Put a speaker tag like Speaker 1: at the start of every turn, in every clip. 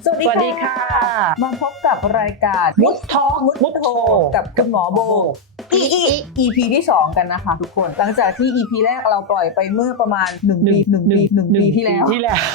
Speaker 1: สวัสดีค่ะมาพบกับรายการมุดทองมุดโทกับคุณหมอโบ EP ที่2กันนะคะทุกคนหลังจากที่ EP แรกเราปล่อยไปเมื่อประมาณ1 ปีที่แล้ว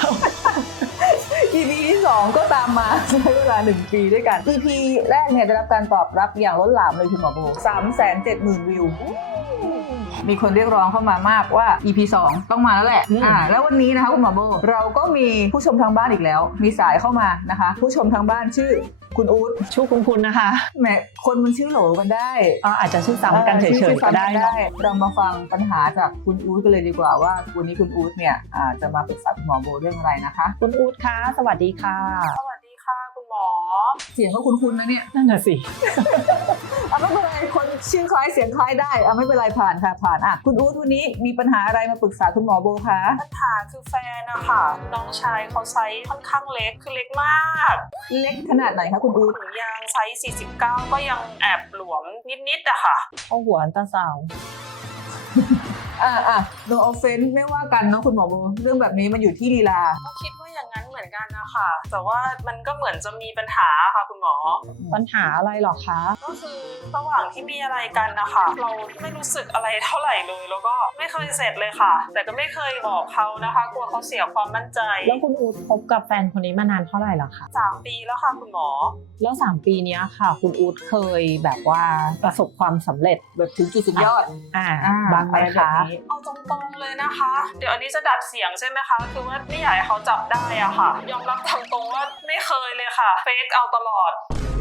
Speaker 1: EP ที่2ก็ตามมาใช้เวลา1 ปีด้วยกัน EP แรกเนี่ยได้รับการตอบรับอย่างล้นหลามเลยคุณหมอโบ 370,000 วิวมีคนเรียกร้องเข้ามามากว่า EP 2ต้องมาแล้วแหละแล้ววันนี้นะคะคุณหมอโบเราก็มีผู้ชมทางบ้านอีกแล้วมีสายเข้ามานะคะผู้ชมทางบ้านชื่อคุณอู๊ด
Speaker 2: ชื่อคุณนะคะ
Speaker 1: แหมคนมันชื่อโหลกันได้
Speaker 2: อาจจะชื่อซ้ำกันเฉยๆก็ได้
Speaker 1: เรามาฟังปัญหาจากคุณอู๊ดกันเลยดีกว่าว่าวันนี้คุณอู๊ดเนี่ยจะมาปรึกษาคุณหมอโบเรื่องอะไรนะคะ
Speaker 2: คุณอู๊ดคะสวัสดีค่ะ
Speaker 3: สวัสดีค่ะคุณหมอ
Speaker 1: เสียงก็คุ้นๆนะเนี่ย
Speaker 2: นั่นน่ะสิ
Speaker 1: ไม่เป็นไรคนชื่อคล้ายเสียงคล้ายได้ไม่เป็นไรผ่านค่ะผ่านคุณอู๊ดวันนี้มีปัญหาอะไรมาปรึกษาคุณหมอโบคะ
Speaker 3: ปัญหาคือแฟนนะคะน้องชายเขาไซส์ค่อนข้างเล็กคือเล็กมาก
Speaker 1: เล็กขนาดไหนคะคุณอู๊ด
Speaker 3: ถุงยางไซส์49ก็ยังแอบหลวมนิดๆอะค่ะ
Speaker 2: เอาหัวอันตราซาว
Speaker 1: no offense ไม่ว่ากันเนาะคุณหมอโบเรื่องแบบนี้มันอยู่ที่ลีลา
Speaker 3: ก็คิดว่าอย่างนั้นเหมือนกันนะคะแต่ว่ามันก็เหมือนจะมีปัญหาค่ะคุณหมอ
Speaker 2: ปัญหาอะไรหรอคะ
Speaker 3: ก็คือระหว่างที่มีอะไรกันนะคะเราไม่รู้สึกอะไรเท่าไหร่เลยแล้วก็ไม่เคยเสร็จเลยค่ะแต่ก็ไม่เคยบอกเขานะคะกลัวเขาเสียความมั่นใจ
Speaker 2: แล้วคุณอู๊ดคบกับแฟนคนนี้มานานเท่าไหร่แล้วคะ
Speaker 3: 3 ปีแล้วค่ะคุณหมอ
Speaker 2: แล้ว3 ปีนี้ค่ะคุณอู๊ดเคยแบบว่าประสบความสำเร็จ
Speaker 1: แบบถึงจุดสุดยอด
Speaker 2: บ้างไหมคะ
Speaker 3: เอาตรงๆเลยนะคะเดี๋ยวอันนี้จะดัดเสียงใช่ไหมคะคือว่าไม่อยากให้เขาจับได้อะค่ะยอมรับตรงๆว่าไม่เคยเลยค่ะเฟกเอาตลอด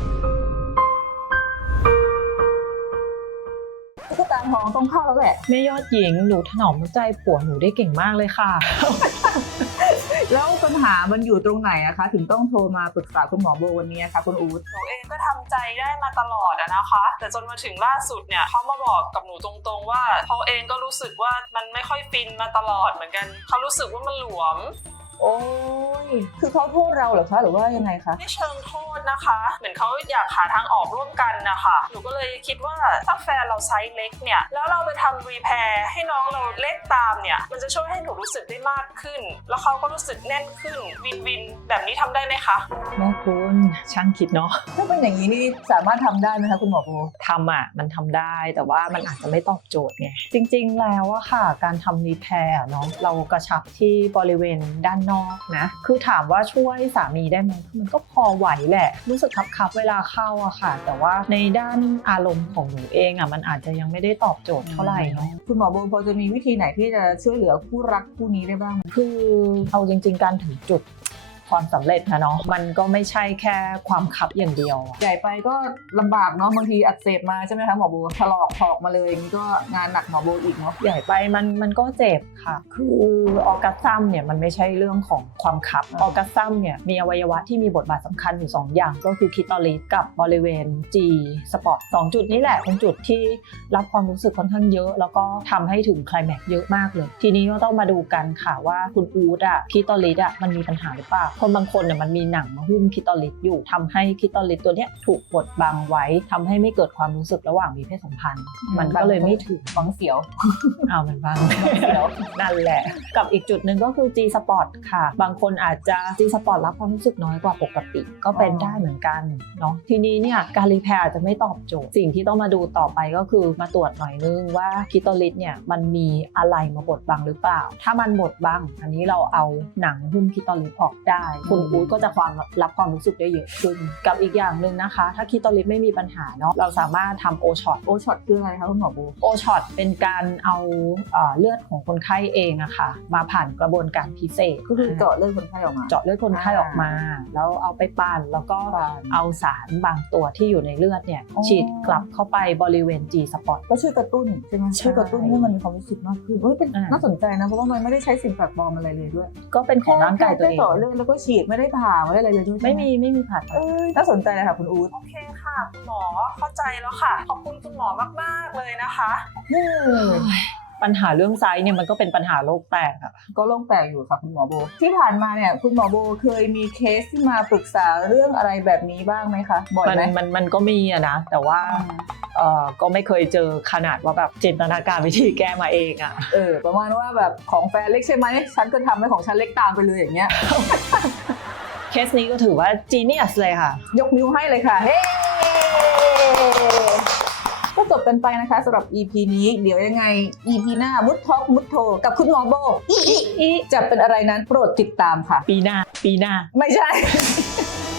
Speaker 1: ก็ตามท้องต้องเข้าแล้วแหละ
Speaker 2: แม่ยอดหญิงหนูถนอมน้ำใจผัวหนูได้เก่งมากเลยค่ะ
Speaker 1: แล้วปัญหามันอยู่ตรงไหนอะคะถึงต้องโทรมาปรึกษาคุณหมอโบวันนี้คะคุณอู๊ด
Speaker 3: หนูเองก็ทำใจได้มาตลอดนะคะแต่จนมาถึงล่าสุดเนี่ยเขามาบอกกับหนูตรงๆว่าเขาเองก็รู้สึกว่ามันไม่ค่อยฟินมาตลอดเหมือนกันเขารู้สึกว่ามันหลวม
Speaker 1: โอ้ยคือเขาโทษเราเหรอคะหรือว่ายังไงคะ
Speaker 3: ไม่เชิงโทษนะคะเหมือนเขาอยากหาทางออกร่วมกันนะคะหนูก็เลยคิดว่าถ้าแฟนเราไซส์เล็กเนี่ยแล้วเราไปทำรีแพร์ให้น้องเราเล็กตามเนี่ยมันจะช่วยให้หนูรู้สึกได้มากขึ้นแล้วเขาก็รู้สึกแน่นขึ้นวินแบบนี้ทำได้ไหมคะ
Speaker 2: แม่คุณช่างคิดเนาะ
Speaker 1: ถ้าเป็นอย่างนี้นี่สามารถทำได้ไหมคะคุณหมอโบ
Speaker 2: ทำมันทำได้แต่ว่ามันอาจจะไม่ตอบโจทย์ไงจริงๆแล้วอะค่ะการทำรีแพร์เนาะเรากระชับที่บริเวณด้านนอกนะคือถามว่าช่วยสามีได้ไหมมันก็พอไหวแหละรู้สึกคับเวลาเข้าอะค่ะแต่ว่าในด้านอารมณ์ของหนูเองอะมันอาจจะยังไม่ได้ตอบโจทย์เท่าไหร่เนาะ
Speaker 1: คุณหมอโบพอจะมีวิธีไหนที่จะช่วยเหลือคู่รักคู่นี้ได้บ้าง
Speaker 2: คือเอาจริงๆการถึงจุดความสำเร็จนะเนาะมันก็ไม่ใช่แค่ความคับอย่างเดียว
Speaker 1: ใหญ่ไปก็ลำบากเนาะบางทีอักเสบมาใช่ไหมคะหมอโบถอกมาเลยนี่ก็งานหนักหมอโบอีกเนาะ
Speaker 2: ใหญ่ไปมันก็เจ็บค่ะคือออร์กัสซัมเนี่ยมันไม่ใช่เรื่องของความคับออร์กัสซัมเนี่ยมีอวัยวะที่มีบทบาทสำคัญอยู่2อย่างก็คือคลิตอริสกับบริเวณ G สปอต2จุดนี้แหละเป็นจุดที่รับความรู้สึกค่อนข้างเยอะแล้วก็ทำให้ถึงไคลแม็กซ์เยอะมากเลยทีนี้ก็ต้องมาดูกันค่ะว่าคุณอู๊ดคลิตอริสมันมีปัญหาหรือเปล่าคนบางคนเนี่ยมันมีหนังมาหุ้มคลิตอริสอยู่ทำให้คลิตอริสตัวเนี้ยถูกบดบังไว้ทำให้ไม่เกิดความรู้สึกระหว่างมีเพศสัมพันธ์มันก็เลยไม่ถึง
Speaker 1: บังเสียว
Speaker 2: มันบังเสียวนั่นแหละกับอีกจุดหนึ่งก็คือ G spot ค่ะบางคนอาจจะ G spot รับความรู้สึกน้อยกว่าปกติก็เป็นได้เหมือนกันเนาะทีนี้เนี่ยการรีแพร์อาจจะไม่ตอบโจทย์สิ่งที่ต้องมาดูต่อไปก็คือมาตรวจหน่อยนึงว่าคลิตอริสเนี่ยมันมีอะไรมาบดบังหรือเปล่าถ้ามันบดบังอันนี้เราเอาหนังหุ้มคลิตอริสออกได้คุณอู๊ดก็จะรับความรู้สึกได้เยอะขึ้นกับอีกอย่างหนึ่งนะคะถ้าคลิตอริสไม่มีปัญหาเนาะเราสามารถทำโอช็อต
Speaker 1: คืออะไรคะคุณหมอโบ
Speaker 2: โอช็อตเป็นการเอาเลือดของคนไข้เองอะค่ะมาผ่านกระบวนการพิเศษ
Speaker 1: ก็คือเจาะเลือดคนไข้ออก
Speaker 2: มาแล้วเอาไปปั่นแล้วก็เอาสารบางตัวที่อยู่ในเลือดเนี่ยฉีดกลับเข้าไปบริเวณ G spot
Speaker 1: ก็ช่วยกระตุ้นใช่ไหมช่วยกระตุ้นให้มันมีความรู้สึกมากขึ้นเป็นน่าสนใจนะเพราะว่ามันไม่ได้ใช้สิ่งแปลกปลอมอะไรเลยด้วย
Speaker 2: ก็เป็นของร่างกายตัวเอง
Speaker 1: เจาะเลือดแล้วก็ฉีดไม่ได้ผ่าไม่ได้อะไรเลยด้วย
Speaker 2: ไม่มีผ่า
Speaker 1: น่าสนใจเลยค่ะคุณอู๊ด
Speaker 3: โอเคค่ะคุณหมอเข้าใจแล้วค่ะขอบคุณคุณหมอมากๆเลยนะคะ
Speaker 2: ปัญหาเรื่องไซส์เนี่ยมันก็เป็นปัญหาโลกแตก
Speaker 1: ก็โลกแตกอยู่ค่ะคุณหมอโบที่ผ่านมาเนี่ยคุณหมอโบเคยมีเคสที่มาปรึกษาเรื่องอะไรแบบนี้บ้างไหมคะบ่อยไหม
Speaker 2: มันก็มีนะแต่ว่าก็ไม่เคยเจอขนาดว่าแบบจินตนาการวิธีแก้มาเอง
Speaker 1: ประมาณว่าแบบของแฟนเล็กใช่ไหมฉันก็ทำให้ของฉันเล็กตามไปเลยอย่างเงี้ย
Speaker 2: คเคสนี้ก็ถือว่า genius เลยค่ะ
Speaker 1: ยกนิ้วให้เลยค่ะ เฮ้ ก็จบกันไปนะคะสำหรับ EP นี้เดี๋ยวยังไง EP หน้ามุดท็อกมุดโทกับคุณหมอโบจะเป็นอะไรนั้นโปรดติดตามค่ะ
Speaker 2: ปีหน้า
Speaker 1: ไม่ใช่